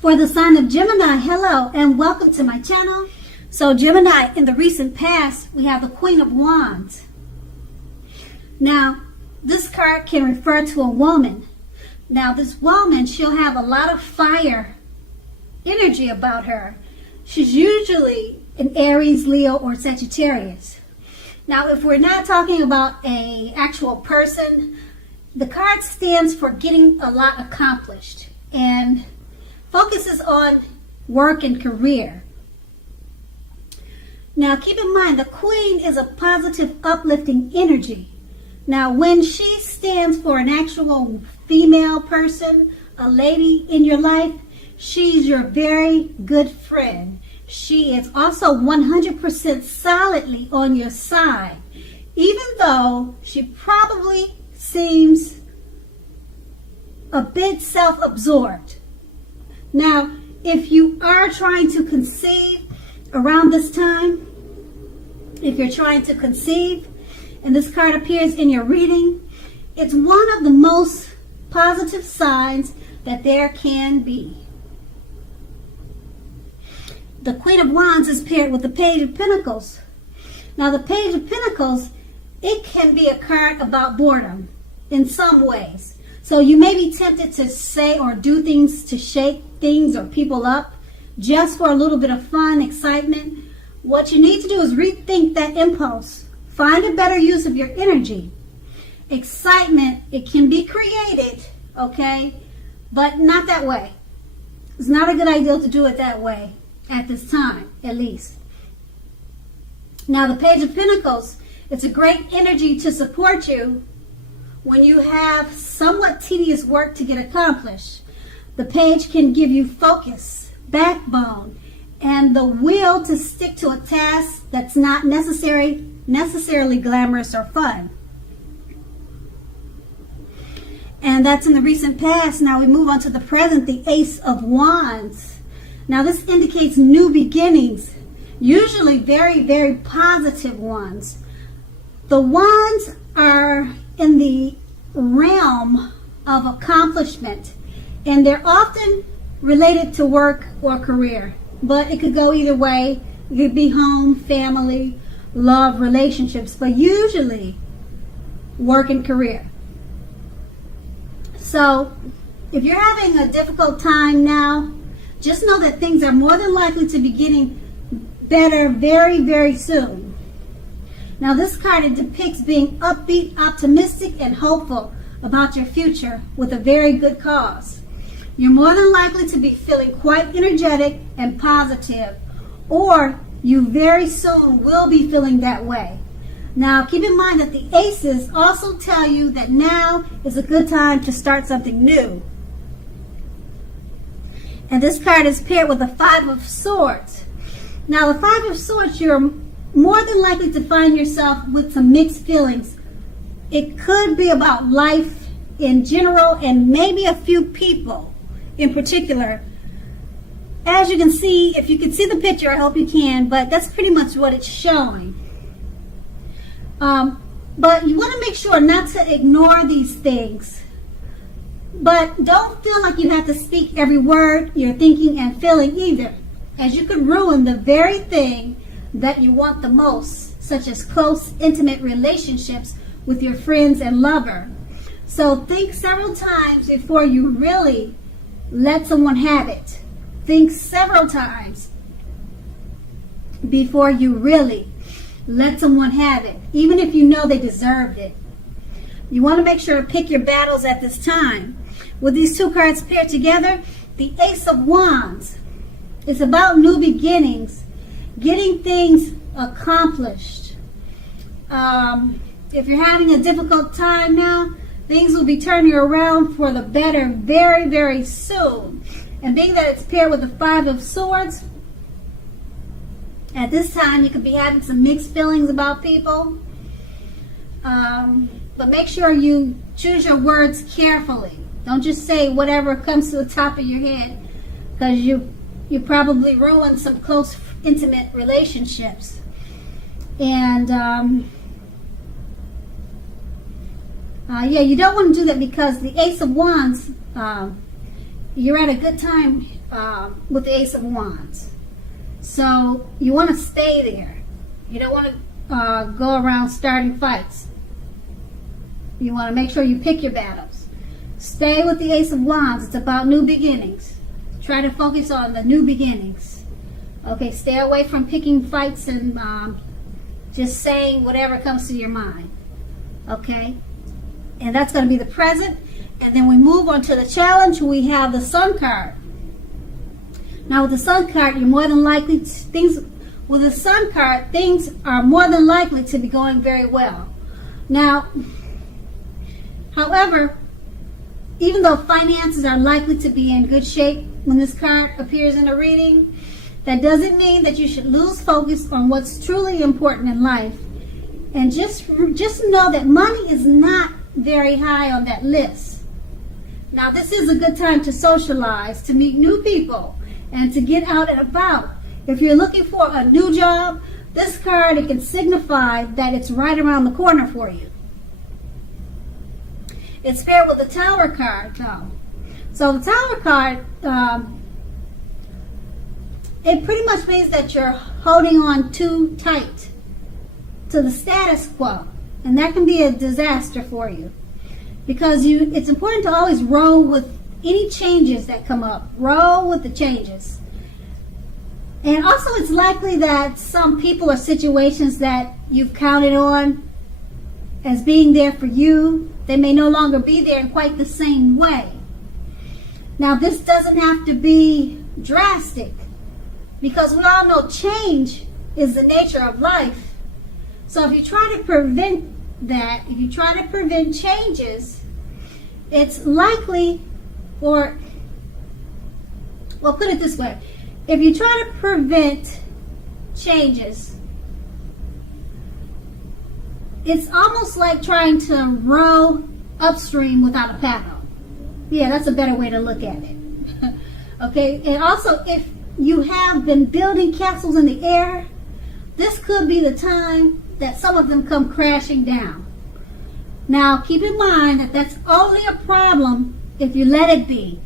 For the sign of Gemini, hello and welcome to my channel. So Gemini, in the recent past, we have the Queen of Wands. Now, this card can refer to a woman. Now, this woman, she'll have a lot of fire energy about her. She's usually an Aries, Leo, or Sagittarius. Now, if we're not talking about an actual person, the card stands for getting a lot accomplished and focuses on work and career. Now, keep in mind, the Queen is a positive, uplifting energy. Now, when she stands for an actual female person, a lady in your life, she's your very good friend. She is also 100% solidly on your side, even though she probably seems a bit self-absorbed. Now, if you are trying to conceive around this time, if you're trying to conceive, and this card appears in your reading, it's one of the most positive signs that there can be. The Queen of Wands is paired with the Page of Pentacles. Now, the Page of Pentacles, it can be a card about boredom in some ways. So you may be tempted to say or do things to shake things or people up just for a little bit of fun, excitement. What you need to do is rethink that impulse. Find a better use of your energy. Excitement, it can be created, okay, but not that way. It's not a good idea to do it that way at this time, at least. Now, the Page of Pentacles, it's a great energy to support you when you have somewhat tedious work to get accomplished. The Page can give you focus, backbone, and the will to stick to a task that's not necessarily glamorous or fun. And that's in the recent past. Now we move on to the present, the Ace of Wands. Now this indicates new beginnings, usually very, very positive ones. The wands are in the realm of accomplishment, and they're often related to work or career, but it could go either way. It could be home, family, love, relationships, but usually work and career. So if you're having a difficult time now, just know that things are more than likely to be getting better very, very soon. Now this card, it depicts being upbeat, optimistic, and hopeful about your future with a very good cause. You're more than likely to be feeling quite energetic and positive, or you very soon will be feeling that way. Now keep in mind that the aces also tell you that now is a good time to start something new. And this card is paired with the Five of Swords. Now the Five of Swords, you're more than likely to find yourself with some mixed feelings. It could be about life in general and maybe a few people in particular. As you can see, if you can see the picture, I hope you can, but that's pretty much what it's showing. But you want to make sure not to ignore these things. But don't feel like you have to speak every word you're thinking and feeling either, as you could ruin the very thing that you want the most, such as close, intimate relationships with your friends and lover. So think several times before you really let someone have it. Think several times before you really let someone have it, even if you know they deserved it. You want to make sure to pick your battles at this time. With these two cards paired together, the Ace of Wands is about new beginnings, getting things accomplished. If you're having a difficult time now, things will be turning around for the better very, very soon. And being that it's paired with the Five of Swords, at this time you could be having some mixed feelings about people. But make sure you choose your words carefully. Don't just say whatever comes to the top of your head, because you probably ruin some close, intimate relationships. And yeah, you don't want to do that, because the Ace of Wands you're at a good time with the Ace of Wands. So you want to stay there. You don't want to go around starting fights. You want to make sure you pick your battles. Stay with the Ace of Wands. It's about new beginnings. Try to focus on the new beginnings. Okay, stay away from picking fights and just saying whatever comes to your mind. Okay? And that's going to be the present. And then we move on to the challenge. We have the Sun card. Now with the Sun card, you're more than likely things are more than likely to be going very well. Now, however, even though finances are likely to be in good shape when this card appears in a reading, that doesn't mean that you should lose focus on what's truly important in life. And just know that money is not very high on that list. Now, this is a good time to socialize, to meet new people, and to get out and about. If you're looking for a new job, this card, it can signify that it's right around the corner for you. It's paired with the Tower card, though. So the Tower card, it pretty much means that you're holding on too tight to the status quo. And that can be a disaster for you. Because it's important to always roll with any changes that come up. Roll with the changes. And also it's likely that some people or situations that you've counted on as being there for you, they may no longer be there in quite the same way. Now this doesn't have to be drastic, because we all know change is the nature of life. So if you try to prevent that, if you try to prevent changes, it's likely, or, well, put it this way, if you try to prevent changes, it's almost like trying to row upstream without a paddle. Yeah, that's a better way to look at it. Okay, and also if you have been building castles in the air, this could be the time that some of them come crashing down. Now, keep in mind that that's only a problem if you let it be.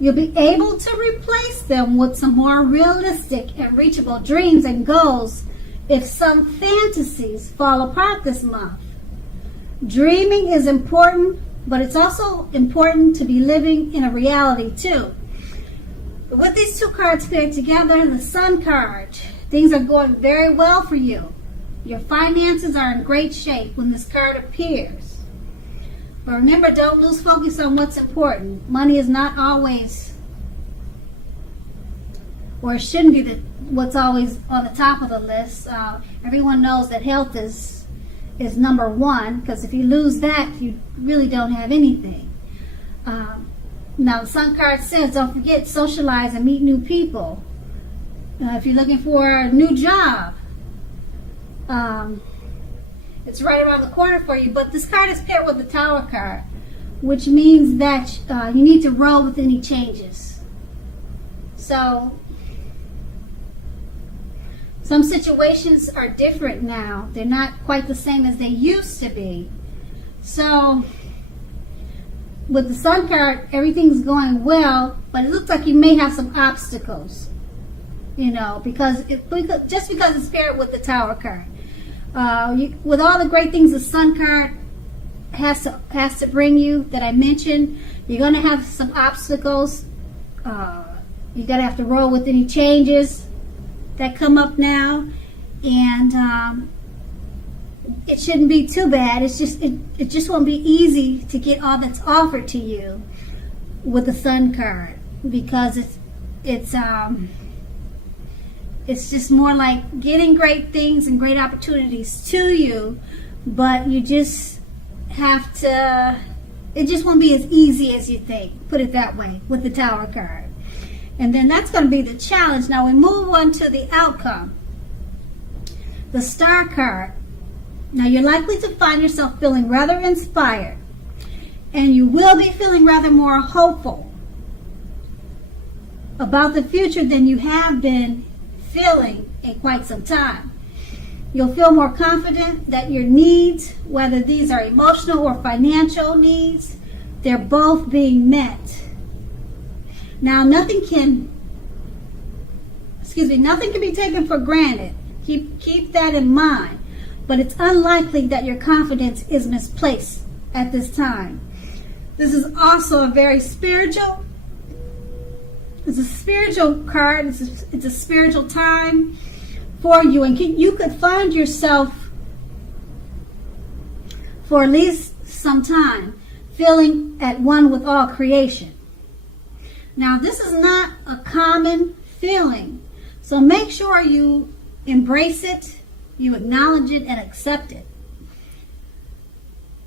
You'll be able to replace them with some more realistic and reachable dreams and goals if some fantasies fall apart this month. Dreaming is important, but it's also important to be living in a reality too. With these two cards paired together, the Sun card, things are going very well for you. Your finances are in great shape when this card appears. But remember, don't lose focus on what's important. Money is not always, or it shouldn't be what's always on the top of the list. Everyone knows that health is number one, because if you lose that, you really don't have anything. Now, the Sun card says, don't forget, socialize and meet new people. If you're looking for a new job, it's right around the corner for you. But this card is paired with the Tower card, which means that you need to roll with any changes. So some situations are different now. They're not quite the same as they used to be. So with the Sun card, everything's going well, but it looks like you may have some obstacles, because it's paired with the Tower card. With all the great things the Sun card has to bring you that I mentioned, you're going to have some obstacles. You're going to have to roll with any changes that come up now, and it shouldn't be too bad. It just won't be easy to get all that's offered to you with the Sun card, because it's just more like getting great things and great opportunities to you, but you just have to, it just won't be as easy as you think, put it that way, with the Tower card. And then that's going to be the challenge. Now we move on to the outcome. The Star card. Now you're likely to find yourself feeling rather inspired, and you will be feeling rather more hopeful about the future than you have been feeling in quite some time. You'll feel more confident that your needs, whether these are emotional or financial needs, they're both being met. Now, nothing can be taken for granted. Keep that in mind. But it's unlikely that your confidence is misplaced at this time. This is also a very spiritual. It's a spiritual card. It's a spiritual time for you, and you could find yourself for at least some time feeling at one with all creation. Now, this is not a common feeling, so make sure you embrace it, you acknowledge it, and accept it.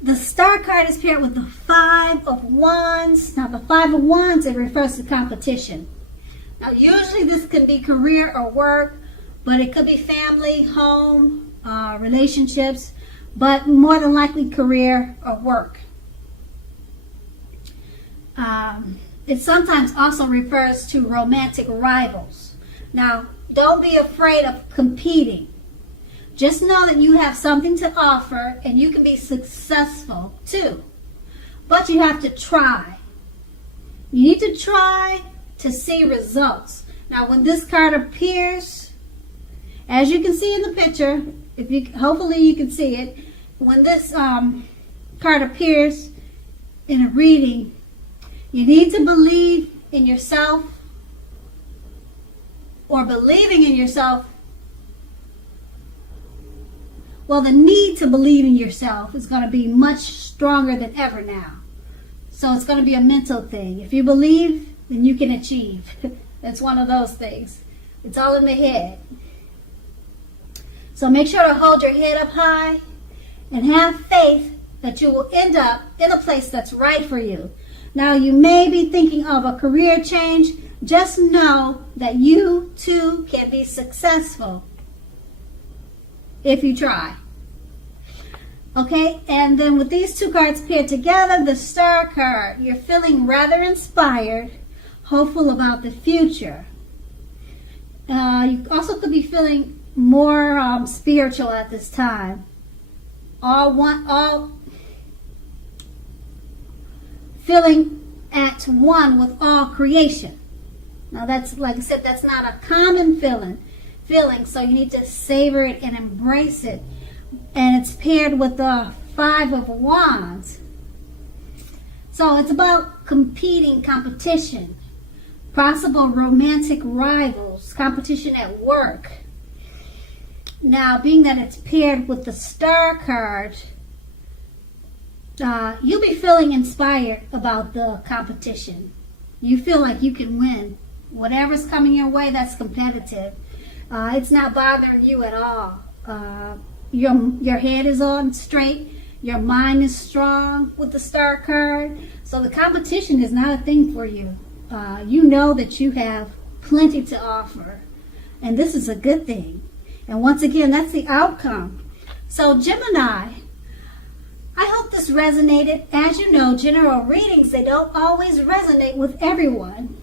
The Star card is paired with the Five of Wands. Now, the Five of Wands, it refers to competition. Now, usually this can be career or work, but it could be family, home, relationships, but more than likely career or work. It sometimes also refers to romantic rivals. Now, don't be afraid of competing. Just know that you have something to offer and you can be successful too. But you have to try. You need to try to see results. Now, when this card appears, as you can see in the picture, hopefully you can see it, when this card appears in a reading, you need to believe in yourself, or believing in yourself. Well, the need to believe in yourself is going to be much stronger than ever now. So it's going to be a mental thing. If you believe, then you can achieve. That's one of those things. It's all in the head. So make sure to hold your head up high and have faith that you will end up in a place that's right for you. Now, you may be thinking of a career change. Just know that you too can be successful if you try. Okay, and then with these two cards paired together, the Star card, you're feeling rather inspired, hopeful about the future. You also could be feeling more spiritual at this time. Feeling at one with all creation. Now, that's, like I said, that's not a common feeling, so you need to savor it and embrace it. And it's paired with the Five of Wands. So it's about competition, possible romantic rivals, competition at work. Now, being that it's paired with the Star card, you'll be feeling inspired about the competition. You feel like you can win. Whatever's coming your way that's competitive, it's not bothering you at all. Your head is on straight. Your mind is strong with the Star card. So the competition is not a thing for you. You know that you have plenty to offer. And this is a good thing. And once again, that's the outcome. So Gemini, I hope this resonated. As you know, general readings, they don't always resonate with everyone.